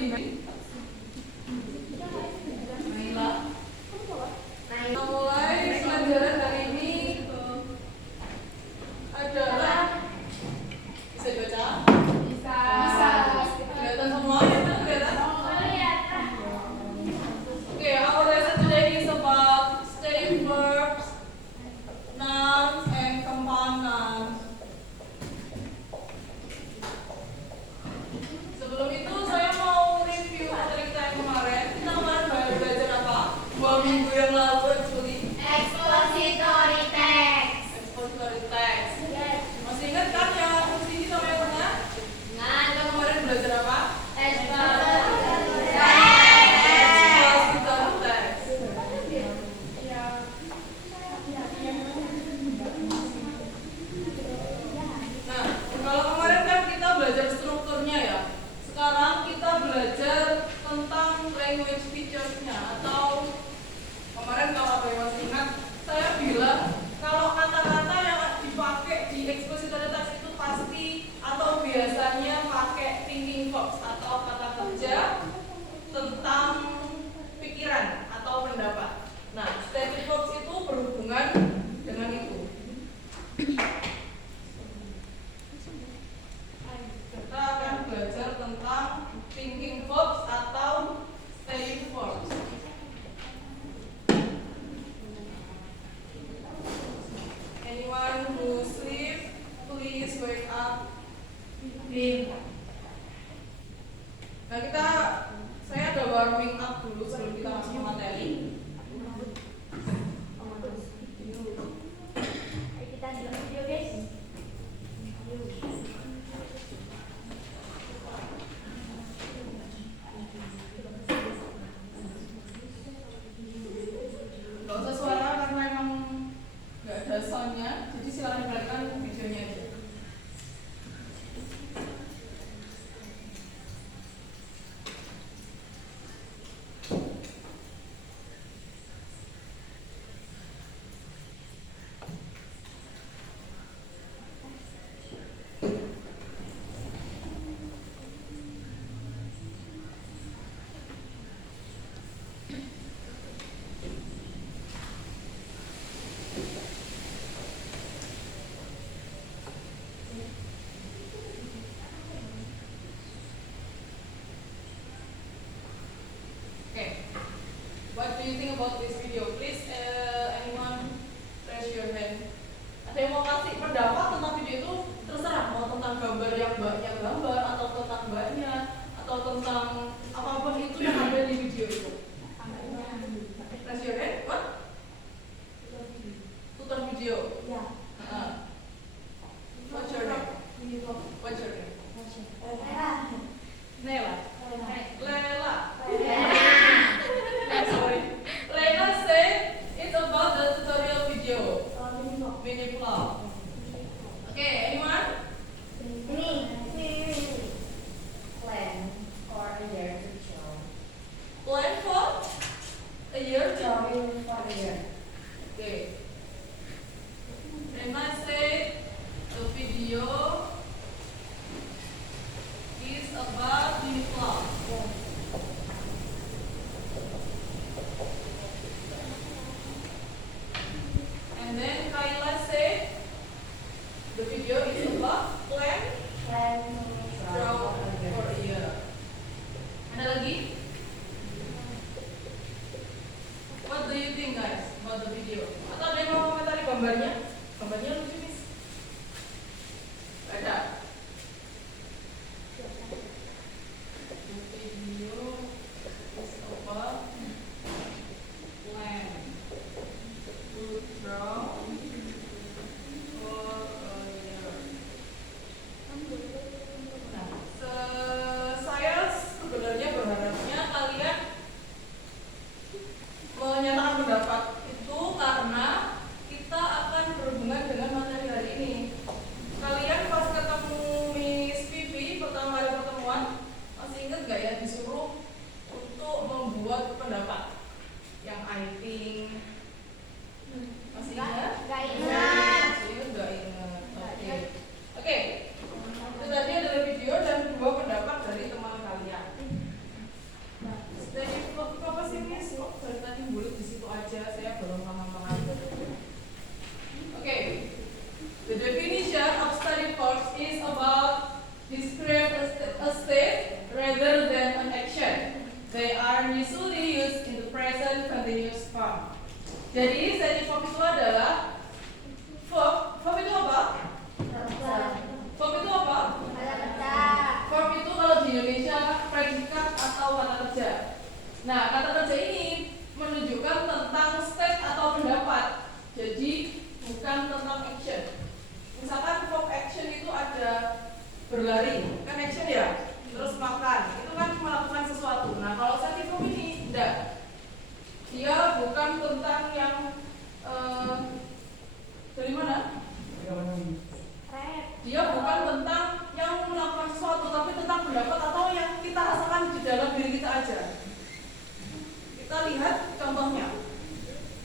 begini. Nah, mulai pelajaran hari ini adalah bisa dibaca? Bisa. Kelihatan semua ya, kelihatan? Okay, our lesson today is about steady verbs, nouns, and compound nouns. Sebelum itu saya mau review materi kita yang kemarin. Kita kemarin belajar apa? 2 minggu yang lalu actually. Expository text. Expository text. Yes. Masih ingat kan yang sini sama yang tengah? Nah, Kita kemarin belajar apa? expository Expository text. Nah, kalau kemarin kan kita belajar strukturnya ya. Sekarang kita belajar tentang language features-nya, atau kemarin kalau apa yang masih ingat, saya bilang kalau kata-kata yang dipakai di expository text itu pasti atau biasanya pakai thinking verbs atau kata kerja tentang pikiran atau pendapat. Nah, static verbs itu berhubungan dengan itu. Kita akan belajar tentang thinking verbs atau static verbs. Anyone who sleep, please wake up. Nah, saya ada warming up dulu sebelum kita masuk ke materi. Kita dulu video guys. Gak usah suara karena emang gak ada soundnya, jadi silahkan dengarkan videonya aja. Okay, what do you think about this video? Please, anyone raise your hand. Ada yang mau kasih pendapat tentang video itu? Terserah, mau tentang gambar yang mbaknya gambar, atau tentang mbaknya, atau tentang apapun itu yang ada di video itu. Raise your hand. What? Tutor video. Ya. What's your name? What's your name? Nela. Lela. Sorry. Lela said it's about the tutorial video. Mini vlog. Okay, anyone? Plan for a year to chill. Plan for a year to rather than an action. They are usually used in the present continuous form. Jadi stative verb itu adalah verb. Verb itu apa? Verb itu apa? Verb itu kalau di Indonesia predikat atau kata kerja. Nah, kata kerja ini menunjukkan tentang state atau pendapat. Jadi bukan tentang action. Misalkan verb action itu ada berlari, kan action ya. Terus makan, itu kan melakukan sesuatu. Nah, kalau stative verb ini enggak. Dia bukan tentang yang dari mana? Dia bukan tentang yang melakukan sesuatu, tapi tentang pendapat atau yang kita rasakan di dalam diri kita aja. Kita lihat contohnya.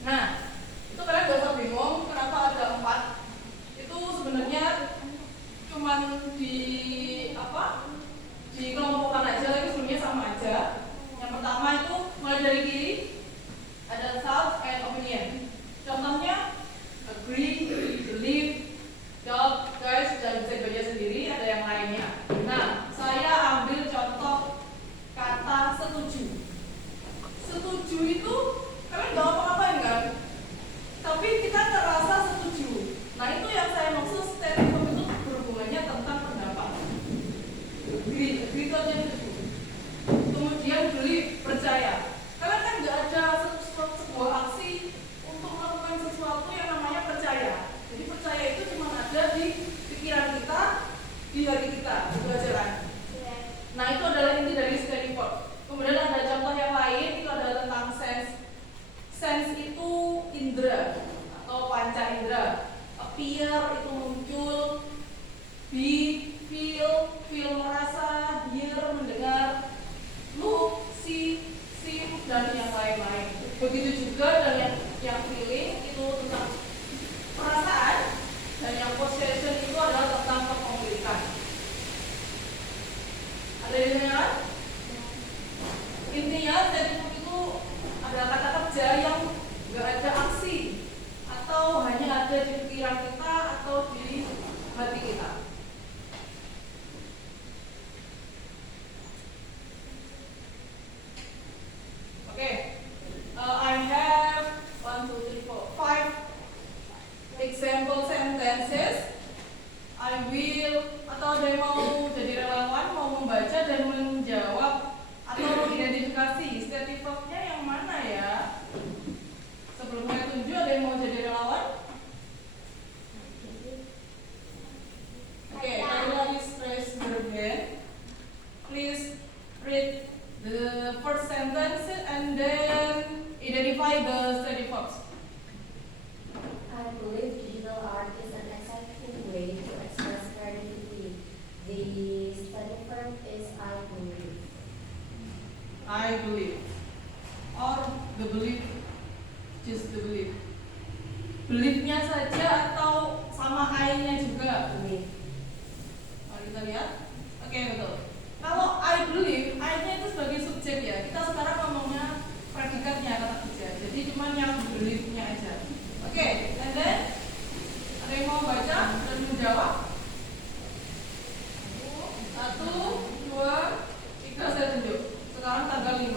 Nah, itu kalian gak usah bingung kenapa ada 4. Itu sebenarnya cuman dikelompokkan aja, tapi sebenarnya sama aja. Yang pertama itu mulai dari kiri ada thought and opinion. Contohnya agree, believe, doubt, guys dan bisa baca sendiri, ada yang lainnya. Nah, saya ambil contoh kata setuju. Setuju itu kalian gak apa-apain kan? Tapi kita terasa setuju. Nah, itu yang saya maksud stative verb itu berhubungannya tentang pendapat. Agree itu aja setuju. Kemudian believe, percaya. Kalian kan gak ada sebuah aksi untuk melakukan sesuatu yang namanya percaya. Jadi percaya itu cuma ada di pikiran kita, di hati kita, itu aja kan. Nah, itu adalah inti dari stative verb. Kemudian ada contoh yang lain, itu adalah tentang sense. Sense itu indera atau panca indera. Appear itu muncul, be, feel merasa, hear mendengar, look, see dan yang lain-lain. Begitu juga dan yang feeling itu tentang perasaan, dan yang possession itu adalah tentang kepemilikan. Ada yang dengar? Intinya stative verb itu adalah kata kerja yang nggak ada aksi atau hanya ada di pikiran kita atau di hati kita. Okay, I have 1, 2, 3, 4, 5 example sentences. I will, atau ada yang mau jadi relawan, mau membaca dan menjawab atau mengidentifikasi stative verb-nya yang mana ya? Sebelum saya tunjuk, ada yang mau jadi relawan? Okay, please raise your hand. Please read the first sentence and then identify the stative verbs. I believe digital art is an exciting way to express creativity. The stative verb is I believe. I believe. Or the belief, just the belief. Belief-nya saja atau sama I-nya juga? Believe. Mari kita lihat. Oke, betul. Kalau I believe, I-nya itu sebagai subjek ya. Kita sekarang ngomongnya predikatnya, kata kerja. Jadi cuma yang belief-nya aja. Oke, and then ada yang mau baca dan menjawab? 1, 2, 3, saya tunjuk. Sekarang tanggal 5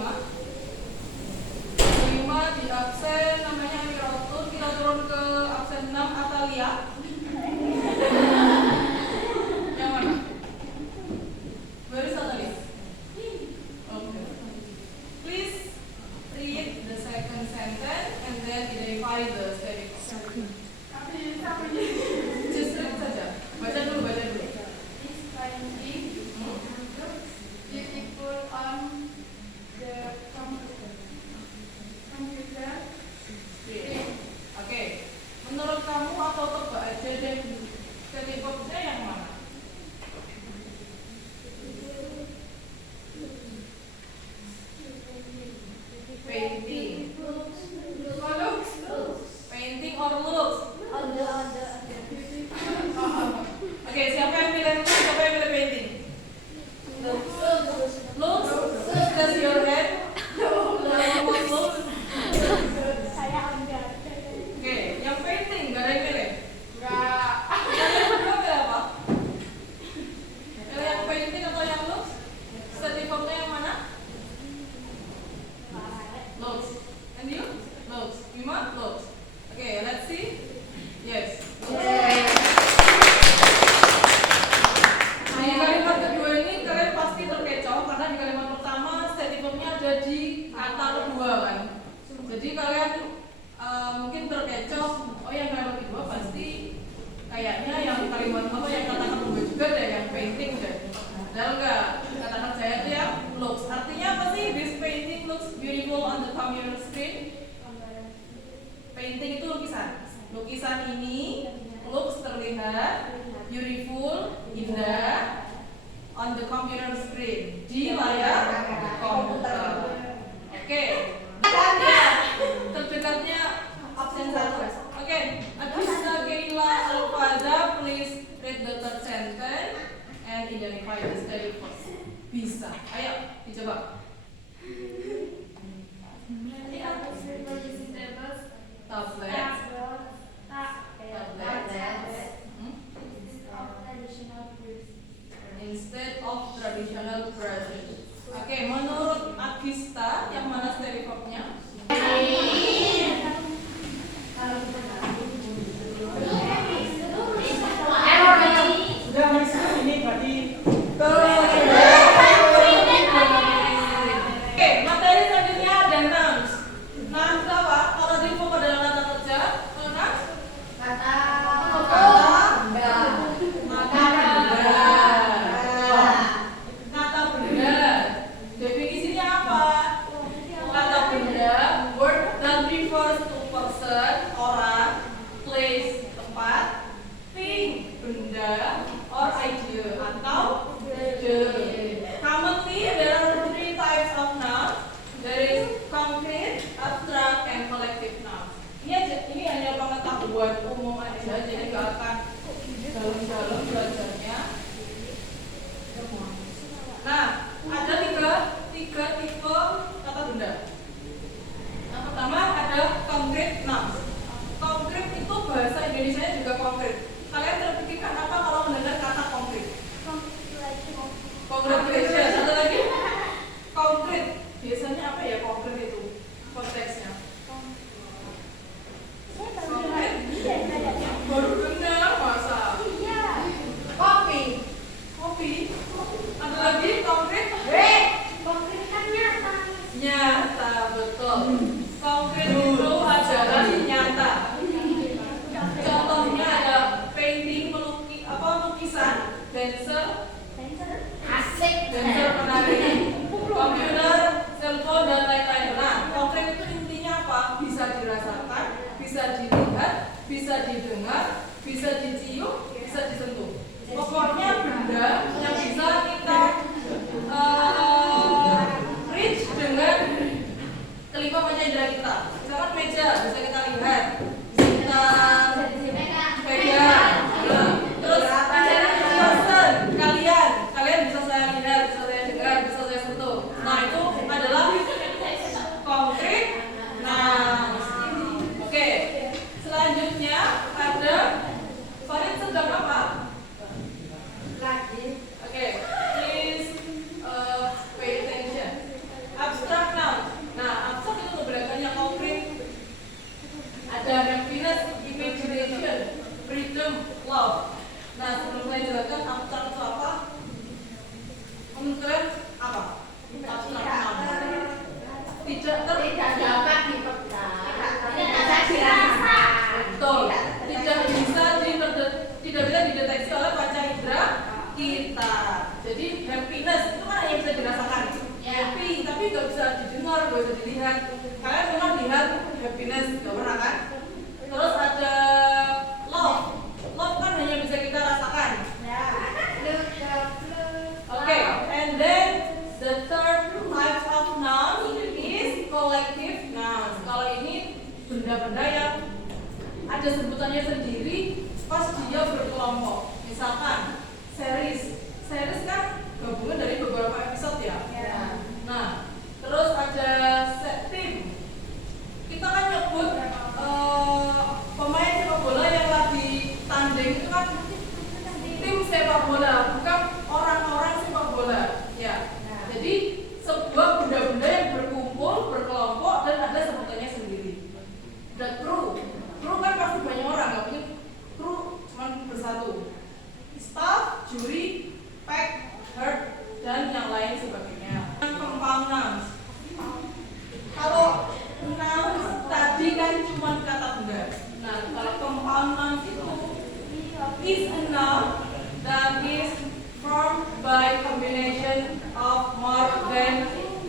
di absen namanya Emiratun. Kita turun ke absen 6 Atalia. Yang mana? Where is Atalia? Okay. Please read the second sentence and then identify the stative verb. Just read saja. Baca dulu. Is finding difficult on the computer. Oke. Menurut kamu atau tebak aja deh stative verb-nya yang mana? Painting. Painting or looks? Oke, siapa yang pilih looks? Siapa yang pilih painting? Looks? Does your head? Looks? Oke, yang painting gak ada yang pilih? Kalian berdua pilih apa? Pilih yang painting atau yang looks? Stative verb ada di kata kedua kan. Jadi kalian mungkin terkecoh, oh yang kalimat kedua pasti kayaknya yang kalimat apa yang kata kedua juga deh, yang painting deh. Padahal enggak, kata saya itu yang looks. Artinya apa sih? This painting looks beautiful on the computer screen. Painting itu lukisan. Lukisan ini looks terlihat beautiful, indah on the computer screen, di layar komputer. Oke. Terdekatnya absen satu. Oke. Agustina Keila Alfada, please read the third sentence and identify the study first. Bisa. Ayo dicoba. Many other using tables, Tablet. Instead of traditional brushes. Oke, menurut Agista, yang mana study verbnya? Sudah masuk ini berarti Oke, materi selanjutnya ada nouns. Nouns itu apa? Kalau di buku adalah kata kerja, kalau nouns kata benda. Definisinya apa? Kata benda, word that refers to person, orang, place, tempat, thing, benda, or idea, atau ide. Commonly, there are three types of nouns. There is concrete, abstract, and collective nouns. Ini hanya pengetahuan umum aja, jadi nggak akan dalam-dalam belajarnya. Nah, ada tiga tipe kata benda. Yang pertama ada concrete nouns. Konkret itu bahasa Indonesianya juga konkret. Kalian terpikirkan apa kalau mendengar kata konkret? Congratulations. Satu lagi. Konkret. Biasanya apa ya konkret itu? Konteksnya. Konkret. Baru dengar masa. Kopi. Ada lagi konkret. Nyata, betul. Konkret itu adalah nyata. Contohnya ada painting, lukisan, dancer menari, komputer, cellphone, dan lain-lain. Nah, konkret itu intinya apa? Bisa dirasakan, bisa dilihat, bisa didengar, bisa dicium, bisa disentuh. Pokoknya benda yang bisa kita reach dengan kelima panca indera kita. Misalkan meja bisa kita lihat, bisa kita pegang. Terus person, kalian bisa saya lihat, bisa saya dengar, bisa saya sentuh. Nah, itu adalah konkret. Nah, oke. Selanjutnya ada Farid sedang apa? Oke, please pay attention. Abstract noun. Nah, abstract itu berbedanya konkret. Ada happiness, imagination, freedom, love. Nah, sebelum saya jelaskan abstract itu apa? Menurut kalian apa? Abstract noun. Tidak dapat betul. Tidak bisa dideteksi oleh panca indera kita. Jadi happiness itu kan hanya bisa dirasakan. Happy, tapi nggak bisa didengar, nggak bisa dilihat. Kalian pernah lihat happiness? Nggak pernah kan? Terus ada love. Love kan hanya bisa kita rasakan. Okay, and then the third type of noun is collective nouns. Kalau ini benda-benda yang ada sebutannya sendiri pas dia berkelompok. Misalkan series kan gabungan dari beberapa episode ya. Nah, terus ada set team. Kita kan nyebut pemain sepak bola yang lagi tanding itu kan tim sepak bola, bukan orang-orang sepak bola. Ya. Jadi sebuah benda-benda yang berkumpul, berkelompok dan ada sebutannya sendiri. The crew kan pasti banyak orang, nggak punya crew cuma bersatu. Staff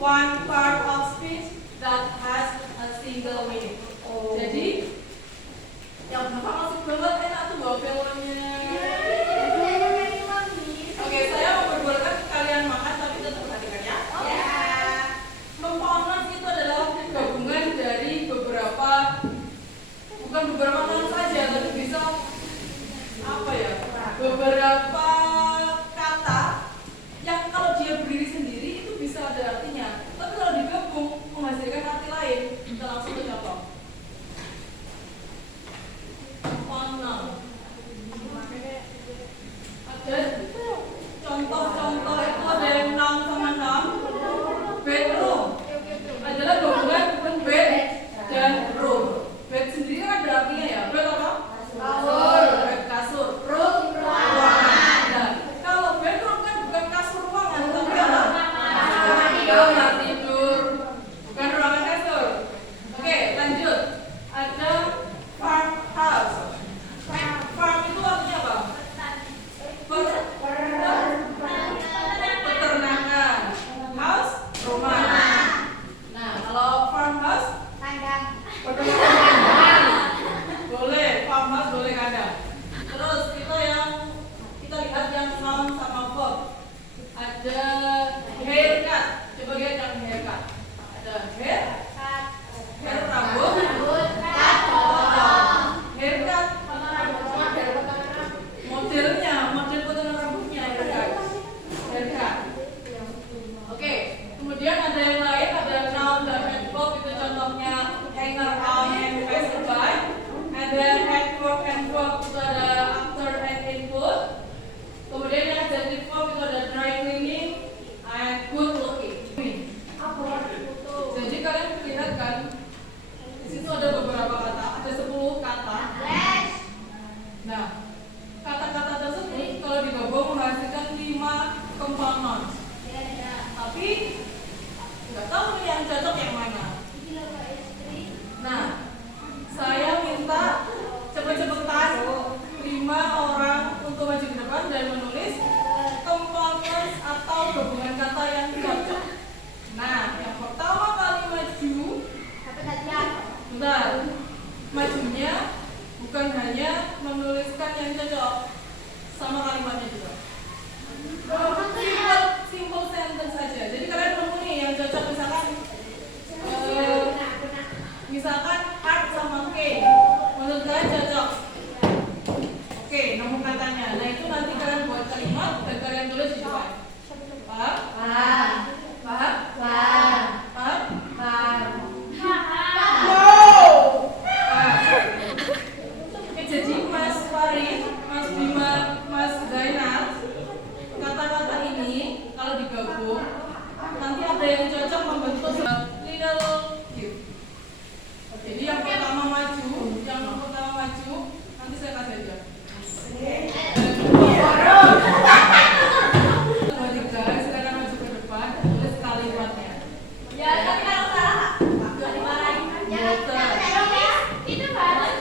one part of speech that has a single meaning. Jadi yang belakang masih banget enak tuh bawa filmnya. Oke, saya memperbolehkan kalian makan tapi tetap perhatikan ya. Components itu adalah gabungan dari bukan beberapa kata saja, tapi bisa apa ya? Beberapa kata yang kalau dia berdiri sendiri itu bisa ada artinya, tapi kalau digabung menghasilkan arti lain. Kita langsung ke contoh. Component. Ada contoh-contoh itu ada yang noun sama noun. Bedroom adalah gabungan bed dan room. Bed sendiri kan ada artinya ya. Bed apa? Kasur. Bed kasur. Room ruangan. Nah, kalau bedroom kan bukan kasur ruangan, tapi apa? Kamar tidur. Bukan ruangan kasur. Oke, lanjut. Ada farmhouse. Farm itu artinya apa? Peternakan. House rumah. Nah, kalau farmhouse boleh, farmhouse boleh kandang. Terus kita lihat yang noun sama verb. Ada haircut. Coba lihat yang haircut. Ada hair rambut, haircut modelnya, model potongan rambutnya haircut. Oke, kemudian ada yang lain, ada noun dan adverb, itu contohnya hanger on and passerby. Ada adverb and verb, itu ada after and include. Kemudian yang adjective verb itu ada dry cleaning and good looking. Jadi kalian lihat kan, di situ ada beberapa kata, ada 10 kata. Nah, kata-kata tersebut kalau digabung menghasilkan 5 components. Tapi nggak tahu nih yang cocok yang mana. Nah, saya minta cepet-cepetan 5 orang untuk maju ke depan dan menulis components atau gabungan kata yang cocok. Nah, yang pertama kali maju, bentar, majunya bukan hanya menuliskan yang cocok sama kalimatnya juga. Simple sentence saja. Jadi kalian nemu nih yang cocok, misalkan heart sama cane. Menurut kalian cocok. Oke, nemu katanya. Nah, itu nanti kalian buat kalimat dan kalian tulis di depan. Paham? Paham? Oke, jadi Mas Farid, Mas Bima, Mas Zainal, kata-kata ini kalau digabung nanti ada yang cocok membentuk little gift. Jadi yang pertama maju, nanti saya kasih aja. Silakan maju ke depan, tulis kalimatnya. Ya, tapi kalau salah, nggak dimarahin. Itu bagus.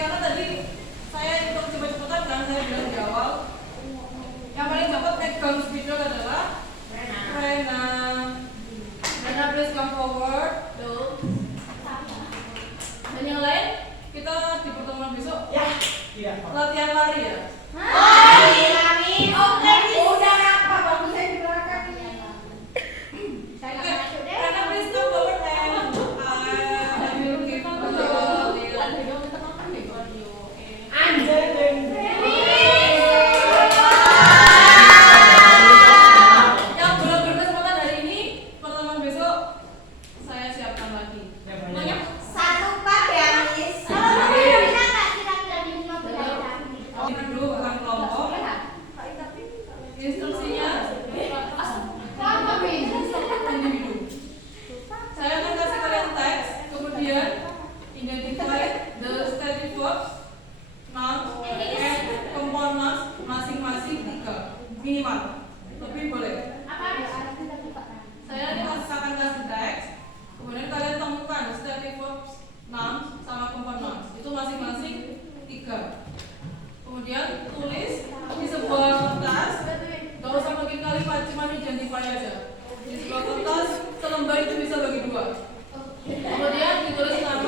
karena tadi saya hitung cepat-cepatan kan saya bilang di awal. Yang paling cepat megang speaker adalah Rena. Rena, please come forward. Tuh. Dan yang lain kita di pertemuan besok Ya. Iya. latihan lari ya. Rena, please come forward and I will give Anjay, Ben. yang belum berkesempatan hari ini pertemuan besok saya siapkan lagi. Ya, banyak. Individu bukan kelompok. Instruksinya individu. Saya akan kasih kalian teks, kemudian identify the stative verbs, nouns, and components masing-masing 3 minimal. Lebih boleh. Saya akan kasih teks, kemudian kalian temukan stative verbs, nouns, sama components. Itu masing-masing 3. Kemudian tulis di sebuah kertas, gak usah bikin kalimat, cuma identify aja. Di sebuah kertas selembar itu bisa bagi 2. Kemudian ditulis nama